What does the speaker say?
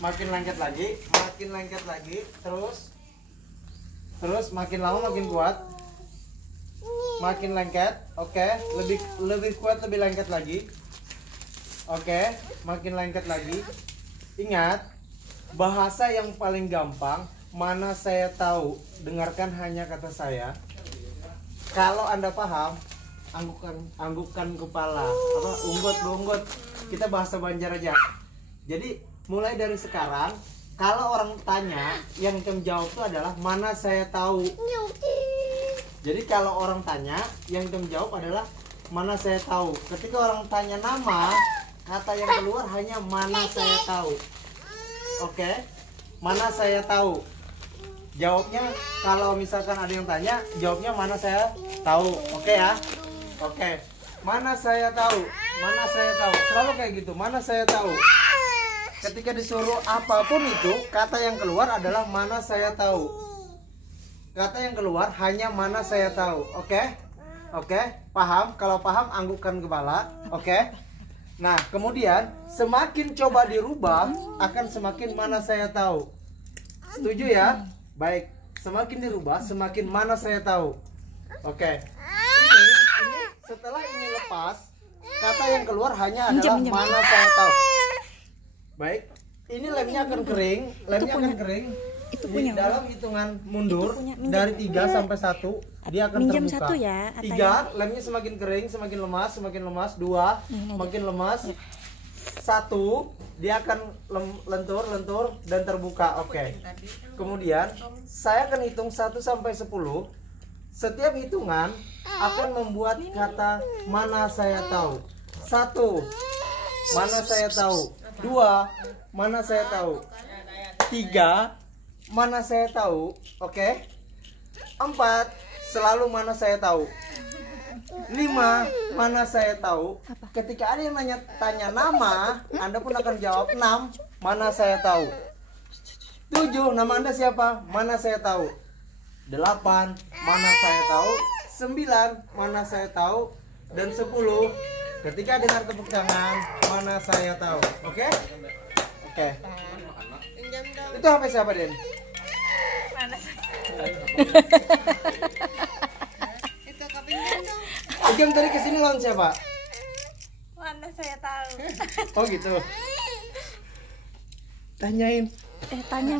makin lengket lagi, terus makin lama makin kuat, makin lengket, oke, lebih kuat, lebih lengket lagi, oke, makin lengket lagi. Ingat, bahasa yang paling gampang, mana saya tahu, dengarkan hanya kata saya. Kalau Anda paham, anggukkan kepala, unggut. Kita bahasa Banjar aja. Jadi mulai dari sekarang, kalau orang tanya, yang kamu jawab itu adalah mana saya tahu. Jadi kalau orang tanya, yang kamu jawab adalah mana saya tahu. Ketika orang tanya nama, kata yang keluar hanya mana saya tahu. Oke, mana saya tahu. Jawabnya kalau misalkan ada yang tanya, jawabnya mana saya tahu. Oke ya. Oke. Mana saya tahu. Mana saya tahu. Selalu kayak gitu. Mana saya tahu. Ketika disuruh apapun itu, kata yang keluar adalah mana saya tahu. Kata yang keluar hanya mana saya tahu. Oke? Oke? Paham? Kalau paham, anggukkan kepala. Oke? Nah, kemudian semakin coba dirubah, akan semakin mana saya tahu. Setuju ya? Baik. Semakin dirubah, semakin mana saya tahu. Oke. Ini setelah ini lepas, kata yang keluar hanya adalah mana saya tahu. Baik. Ini lemnya akan kering, Itu punya dalam hitungan mundur dari 3 sampai 1 dia akan terbuka. 1 ya, 3, lemnya semakin kering, semakin lemas. 2, makin lemas. 1, dia akan lentur dan terbuka. Oke. Kemudian saya akan hitung 1 sampai 10. Setiap hitungan akan membuat kata mana saya tahu. 1, mana saya tahu. 2, mana saya tahu. 3, mana saya tahu. Oke. 4, selalu mana saya tahu. 5, mana saya tahu. Ketika ada yang tanya nama, Anda pun akan jawab 6, mana saya tahu. 7, nama Anda siapa? Mana saya tahu. 8, mana saya tahu. 9, mana saya tahu. Dan 10, ketika dengar tepuk tangan, mana saya tahu. Oke? Oke. Itu HP siapa, Den? Mana itu kapingan dong. Oke, tadi kesini lawan siapa? Mana saya tahu. Oh gitu. Tanyain. tanya